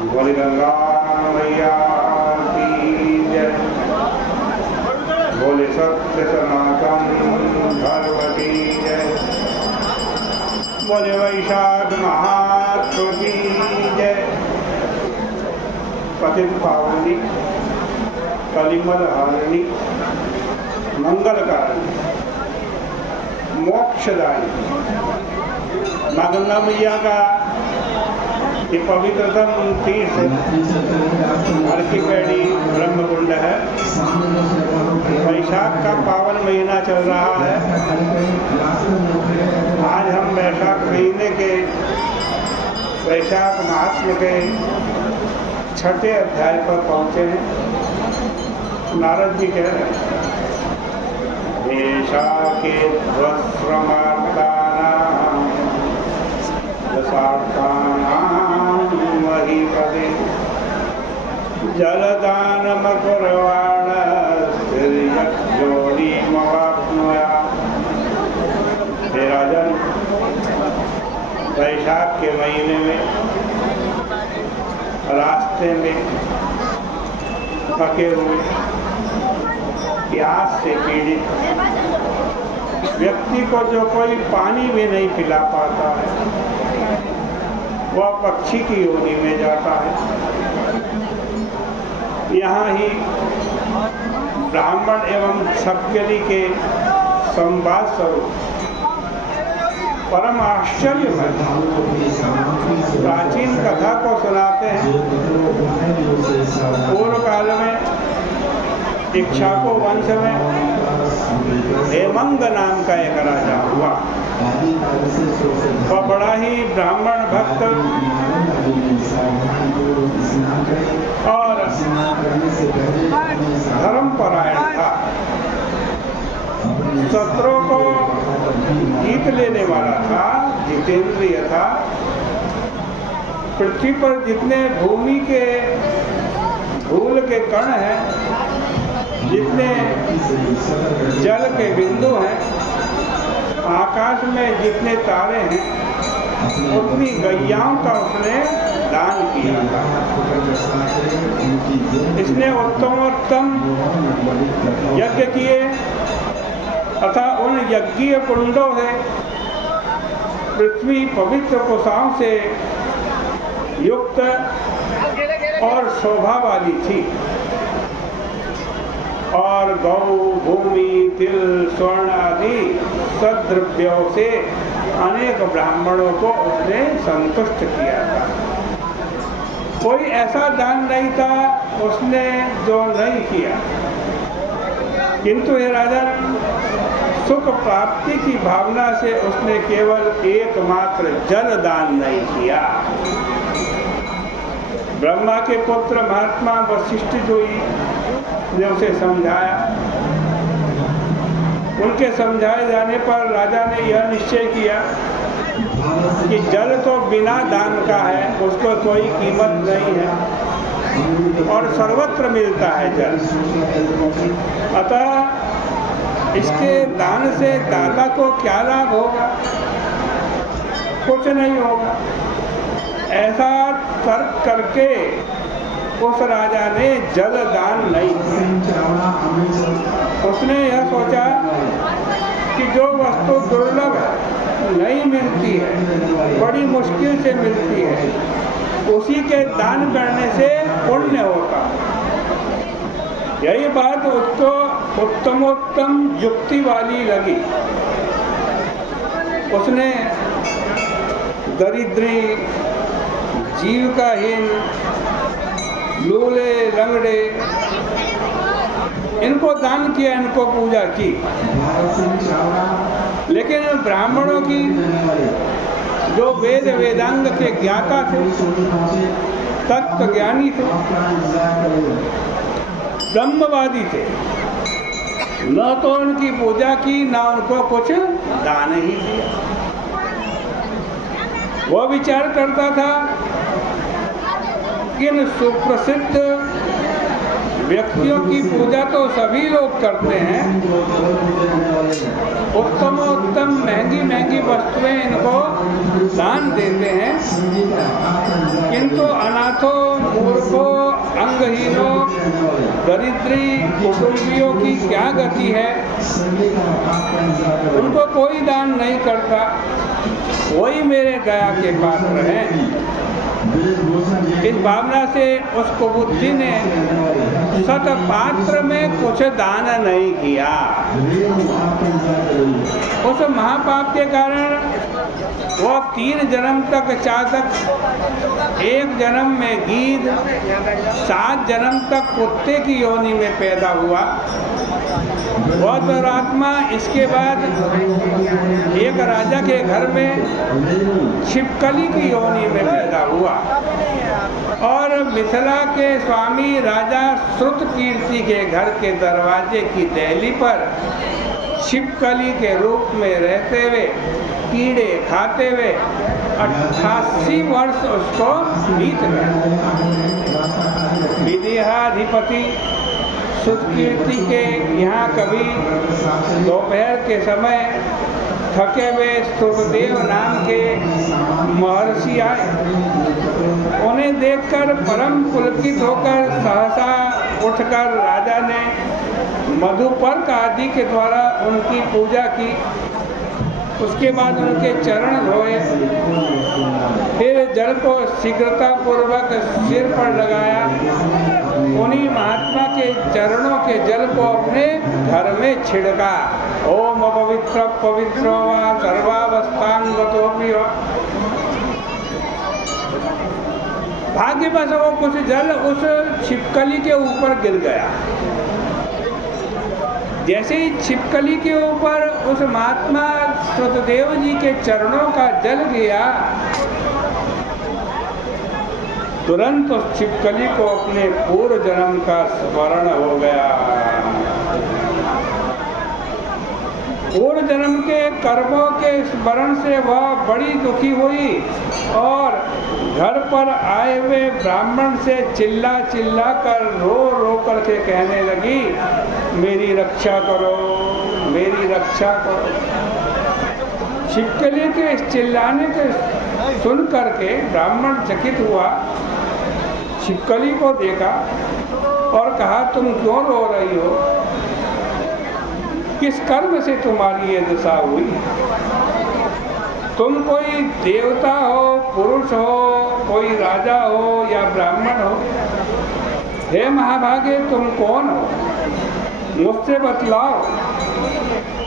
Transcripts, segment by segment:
बोले गंगा मैया की जय। बोले सत्य सनातन धर्म की जय। बोले वैशाख महात्म की जय। पतित पावनी कलिमल हारिणी मंगलकारिणी मोक्षदायी माँ गंगा मैया का ये पवित्रतम तीर्थ हरकीपैड़ी ब्रह्मकुंड है। वैशाख का पावन महीना चल रहा है। आज हम वैशाख महीने के वैशाख महात्म के छठे अध्याय पर पहुँचे हैं। नारद जी कह रहे हैं वैशाखे ध्वस्रमार्तानां दशार्थानां महीपते जलदानमकुर्वाणस्तिर्यज्ञोनिमवाप्नुयात्। हे राजन, वैशाख के महीने में रास्ते में थके हुए प्यास से पीड़ित व्यक्ति को जो कोई पानी भी नहीं पिला पाता है वह पक्षी की योनि में जाता है। यहाँ ही ब्राह्मण एवं क्षत्रिय के संवाद स्वरूप परम आश्चर्य है प्राचीन कथा को सुनाते हैं। पूर्व काल में इक्ष्वाकु वंश में हेमंग नाम का एक राजा हुआ। वह बड़ा ही ब्राह्मण भक्त और धर्मपरायण था। शत्रुओं को जीत लेने वाला था, जितेंद्रिय था। पृथ्वी पर जितने भूमि के धूल के कण हैं, जितने जल के बिंदु हैं, आकाश में जितने तारे हैं, उतनी गैयाओं का उसने दान किया था। इसने उत्तमोत्तम यज्ञ किए तथा उन यज्ञीय कुंडों से पृथ्वी पवित्र कुशाओं से युक्त और शोभा वाली थी। और गौ, भूमि, तिल, स्वर्ण आदि सद्रव्यों से अनेक ब्राह्मणों को उसने संतुष्ट किया था। कोई ऐसा दान नहीं था उसने जो नहीं किया। किंतु हे राजन, सुख प्राप्ति की भावना से उसने केवल एकमात्र जल दान नहीं किया। ब्रह्मा के पुत्र महात्मा वशिष्ठ जी ने उसे समझाया। उनके समझाए जाने पर राजा ने यह निश्चय किया कि जल तो बिना दान का है, उसको कोई कीमत नहीं है और सर्वत्र मिलता है जल। अतः इसके दान से दाता को क्या लाभ होगा? कुछ नहीं होगा। ऐसा तर्क करके उस राजा ने जल दान नहीं किया। उसने यह सोचा कि जो वस्तु दुर्लभ है, नहीं मिलती है, बड़ी मुश्किल से मिलती है, उसी के दान करने से पुण्य होगा। यही बात उसको उत्तमोत्तम युक्ति वाली लगी। उसने दरिद्री, जीविकाहीन, लूले लंगड़े इनको दान किया, इनको पूजा की। लेकिन ब्राह्मणों की जो वेद वेदांग के ज्ञाता थे, तत्व ज्ञानी थे, ब्रह्मवादी थे, न तो उनकी पूजा की, न उनको कुछ दान ही दिया। वह विचार करता था कि इन सुप्रसिद्ध व्यक्तियों की पूजा तो सभी लोग करते हैं, उत्तमोत्तम महंगी महंगी वस्तुएं इनको दान देते हैं, किंतु अनाथों अंगहीनों दरिद्री कुटुंबियों की क्या गति है। उनको कोई दान नहीं करता, वही मेरे दया के पात्र हैं। इस भावना से उस कुबुद्धि ने सतपात्र में कुछ दान नहीं किया। उस महापाप के कारण वह 3 जन्म तक चातक, 1 जन्म में गीध, 7 जन्म तक कुत्ते की योनि में पैदा हुआ। वह दुरात्मा इसके बाद एक राजा के घर में छिपकली की योनि में पैदा हुआ और मिथिला के स्वामी राजा श्रुतकीर्ति के घर के दरवाजे की दहली पर छिपकली के रूप में रहते हुए, कीड़े खाते हुए 88 वर्ष उसको बीत गए। विदेहाधिपति श्रुतकीर्ति के यहाँ कभी दोपहर के समय थके हुए स्तुतदेव नाम के महर्षि आए। उन्हें देखकर परम पुलकित होकर सहसा उठकर राजा ने मधुपर्क आदि के द्वारा उनकी पूजा की। उसके बाद उनके चरण धोए, फिर जल को शीघ्रता पूर्वक सिर पर लगाया। उन्हीं महात्मा के चरणों के जल को अपने घर में छिड़का। ओम पवित्र पवित्रो वा सर्वावस्थांगतोपि वा। भाग्यवश वो कुछ जल उस छिपकली के ऊपर गिर गया। जैसे ही छिपकली के ऊपर उस महात्मा श्रुतदेव जी के चरणों का जल गया, तुरंत उस छिपकली को अपने पूर्व जन्म का स्मरण हो गया। पूर्व जन्म के कर्मों के स्मरण से वह बड़ी दुखी हुई और घर पर आए हुए ब्राह्मण से चिल्ला चिल्ला कर रो कर के कहने लगी, मेरी रक्षा करो, मेरी रक्षा करो। छिपकली के इस चिल्लाने के सुन करके ब्राह्मण चकित हुआ, छिपकली को देखा और कहा, तुम क्यों रो रही हो? किस कर्म से तुम्हारी ये दशा हुई? तुम कोई देवता हो, पुरुष हो, कोई राजा हो या ब्राह्मण हो? हे महाभागे, तुम कौन हो? मुझसे बतलाओ,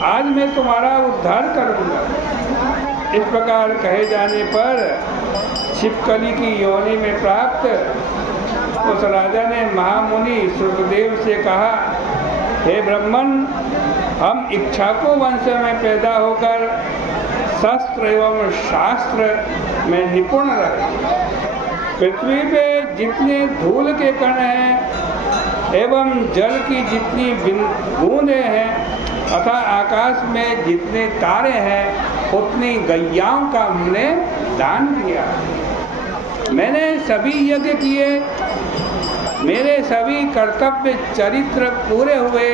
आज मैं तुम्हारा उद्धार करूंगा। इस प्रकार कहे जाने पर छिपकली की योनि में प्राप्त उस राजा ने महामुनि श्रुतदेव से कहा, हे ब्राह्मण, हम इक्ष्वाकु वंश में पैदा होकर शस्त्र एवं शास्त्र में निपुण रहे। पृथ्वी पे जितने धूल के कण हैं एवं जल की जितनी बूंदें हैं तथा आकाश में जितने तारे हैं, उतनी गैयाओं का हमने दान किया। मैंने सभी यज्ञ किए, मेरे सभी कर्तव्य चरित्र पूरे हुए,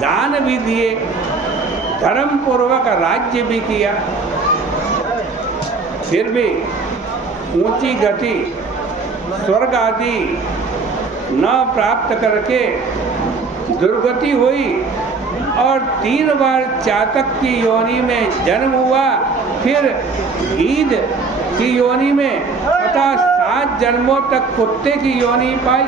दान भी दिए, धर्म पूर्वक राज्य भी किया। फिर भी ऊंची गति स्वर्ग आदि न प्राप्त करके दुर्गति हुई और 3 बार चातक की योनि में जन्म हुआ, फिर गीध की योनि में तथा 7 जन्मों तक कुत्ते की योनि पाई।